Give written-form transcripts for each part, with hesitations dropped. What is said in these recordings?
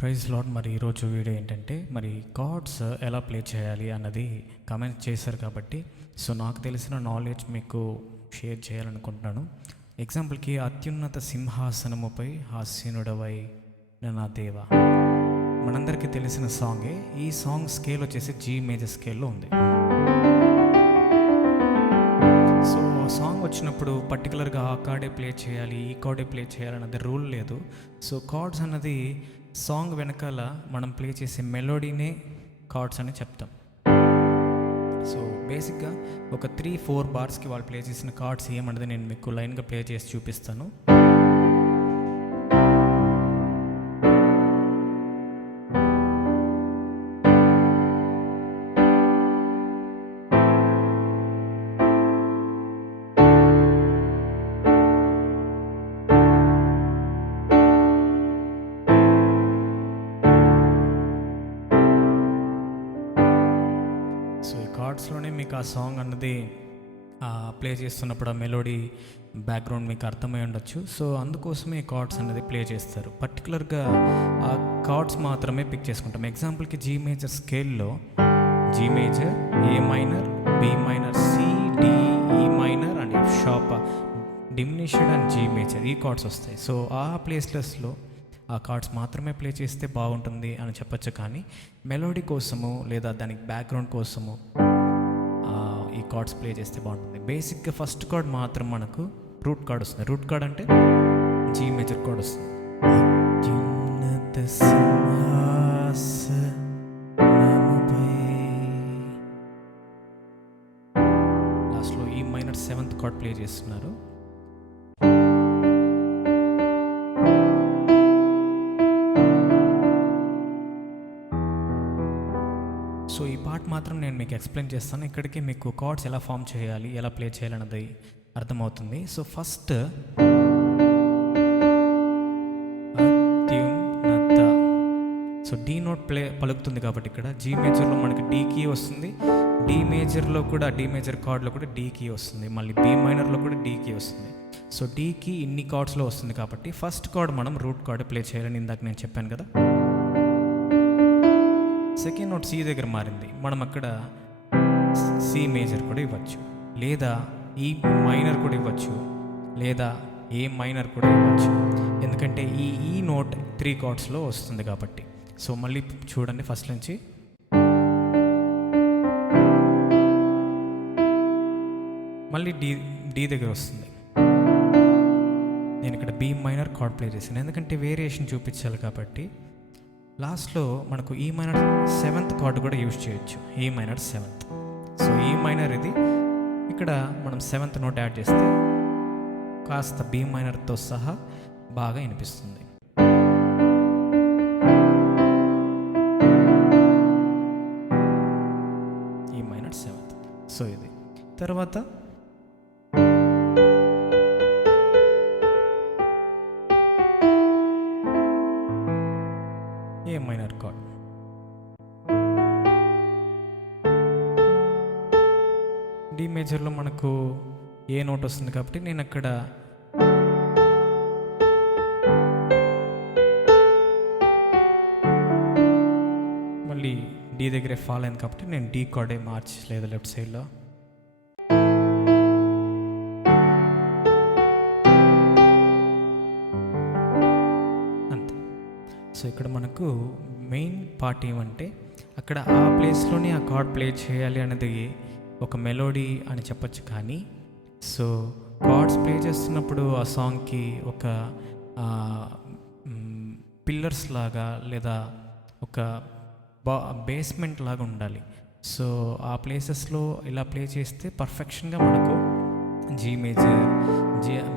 Praise lord. మరి ఈరోజు video ఏంటంటే మరి కార్డ్స్ ఎలా ప్లే చేయాలి అన్నది కామెంట్ చేశారు కాబట్టి నాకు తెలిసిన నాలెడ్జ్ మీకు షేర్ చేయాలనుకుంటున్నాను. ఎగ్జాంపుల్కి అత్యున్నత సింహాసనముపై హాస్యనుడవై నా దేవ మనందరికీ తెలిసిన సాంగే. ఈ సాంగ్ స్కేల్ వచ్చేసి జీ మేజర్ స్కేల్లో ఉంది. సో సాంగ్ వచ్చినప్పుడు పర్టికులర్గా ఆ కార్డే ప్లే చేయాలి, ఈ కార్డే ప్లే చేయాలన్నది రూల్ లేదు. సో కార్డ్స్ అన్నది సాంగ్ వెనకాల మనం ప్లే చేసే మెలోడీనే కార్డ్స్ అని చెప్తాం. సో బేసిక్గా ఒక 3-4 బార్స్కి వాళ్ళు ప్లే చేసిన కార్డ్స్ ఏమన్నది నేను మీకు లైన్గా ప్లే చేసి చూపిస్తాను. సో ఈ కార్డ్స్లోనే మీకు ఆ సాంగ్ అన్నది ప్లే చేస్తున్నప్పుడు ఆ మెలోడీ బ్యాక్గ్రౌండ్ మీకు అర్థమై ఉండొచ్చు. సో అందుకోసమే ఈ కార్డ్స్ అనేది ప్లే చేస్తారు. పర్టికులర్గా ఆ కార్డ్స్ మాత్రమే పిక్ చేసుకుంటాం. ఎగ్జాంపుల్కి జీ మేజర్ స్కేల్లో G major, A minor, B minor, C, D, E minor and F sharp, diminished and G major ఈ కార్డ్స్ వస్తాయి. సో ఆ ప్లేస్లెస్లో ఆ కార్డ్స్ మాత్రమే ప్లే చేస్తే బాగుంటుంది అని చెప్పచ్చు. కానీ మెలోడీ కోసము లేదా దానికి బ్యాక్గ్రౌండ్ కోసము ఈ కార్డ్స్ ప్లే చేస్తే బాగుంటుంది. బేసిక్గా ఫస్ట్ కార్డ్ మాత్రం మనకు రూట్ కార్డ్ వస్తుంది. రూట్ కార్డ్ అంటే జీ మేజర్ కార్డ్ వస్తుంది. లాస్ట్లో ఈ మైనర్ 7th కార్డ్ ప్లే చేస్తున్నారు. సో ఈ పార్ట్ మాత్రం నేను మీకు ఎక్స్ప్లెయిన్ చేస్తాను. ఇక్కడికి మీకు కార్డ్స్ ఎలా ఫామ్ చేయాలి, ఎలా ప్లే చేయాలన్నది అర్థమవుతుంది. సో ఫస్ట్ అత్యున్నత, సో డి నోట్ ప్లే పలుకుతుంది కాబట్టి ఇక్కడ జీ మేజర్లో మనకి డి కీ వస్తుంది, డి మేజర్లో కూడా డి మేజర్ కార్డ్లో కూడా డి కీ వస్తుంది, మళ్ళీ బి మైనర్లో కూడా డి కీ వస్తుంది. సో డి కీ ఇన్ని కార్డ్స్లో వస్తుంది కాబట్టి ఫస్ట్ కార్డ్ మనం రూట్ కార్డ్ ప్లే చేయాలని ఇందాక నేను చెప్పాను కదా. సెకండ్ నోట్ సి దగ్గర మారింది, మనం అక్కడ సి మేజర్ కూడా ఇవ్వచ్చు, లేదా ఈ మైనర్ కూడా ఇవ్వచ్చు, లేదా ఏ మైనర్ కూడా ఇవ్వచ్చు. ఎందుకంటే ఈ నోట్ 3 కార్డ్స్లో వస్తుంది కాబట్టి. సో మళ్ళీ చూడండి ఫస్ట్ నుంచి. మళ్ళీ డి దగ్గర వస్తుంది. నేను ఇక్కడ బి మైనర్ కార్డ్ ప్లే చేశాను ఎందుకంటే వేరియేషన్ చూపించాలి కాబట్టి. లాస్ట్లో మనకు ఈ మైనర్ 7th కార్డు కూడా యూజ్ చేయొచ్చు, ఈ మైనర్ 7th. సో ఈ మైనర్ ఇది, ఇక్కడ మనం 7th నోట్ యాడ్ చేస్తే కాస్త బి మైనర్తో సహా బాగా వినిపిస్తుంది. ఈ మైనర్ 7th. సో ఇది తర్వాత ఏ మైనర్ కార్డ్, డి మేజర్లో మనకు ఏ నోట్ వస్తుంది కాబట్టి నేను అక్కడ మళ్ళీ డి దగ్గరే ఫాల్ అయింది కాబట్టి నేను డి కార్డే మార్చలేదు లెఫ్ట్ సైడ్లో. సో ఇక్కడ మనకు మెయిన్ పార్ట్ ఏమంటే అక్కడ ఆ ప్లేస్లోనే ఆ కార్డ్ ప్లే చేయాలి అనేది ఒక మెలోడీ అని చెప్పచ్చు. కానీ సో కార్డ్స్ ప్లే చేస్తున్నప్పుడు ఆ సాంగ్కి ఒక పిల్లర్స్ లాగా లేదా ఒక బేస్మెంట్ లాగా ఉండాలి. సో ఆ ప్లేసెస్లో ఇలా ప్లే చేస్తే పర్ఫెక్షన్గా మనకు G major,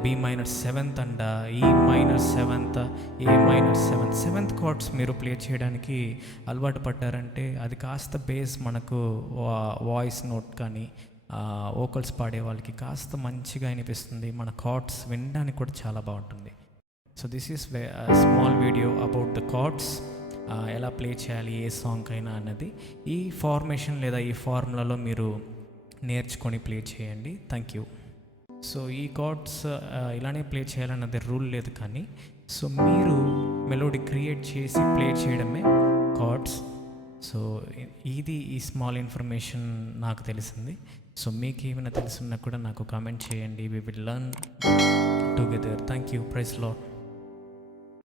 B minor 7th and E minor 7th, A minor 7th chords మీరు ప్లే చేయడానికి అలవాటు పడ్డారంటే అది కాస్త బేస్ మనకు వాయిస్ నోట్ కానీ వోకల్స్ పాడే వాళ్ళకి కాస్త మంచిగా అనిపిస్తుంది. మన కార్డ్స్ వినడానికి కూడా చాలా బాగుంటుంది. So this is small video about the cards, ఎలా ప్లే చేయాలి ఏ సాంగ్ అయినా అన్నది. ఈ ఫార్మేషన్ లేదా ఈ ఫార్ములాలో మీరు నేర్చుకొని ప్లే చేయండి. Thank you. సో ఈ కార్డ్స్ ఇలానే ప్లే చేయాలన్నది రూల్ లేదు. కానీ సో మీరు మెలోడీ క్రియేట్ చేసి ప్లే చేయడమే కార్డ్స్. సో ఇది ఈ స్మాల్ ఇన్ఫర్మేషన్ నాకు తెలిసింది. సో మీకు ఏమైనా తెలుసున్నా కూడా నాకు కామెంట్ చేయండి. We will learn together. Thank you. Praise lord.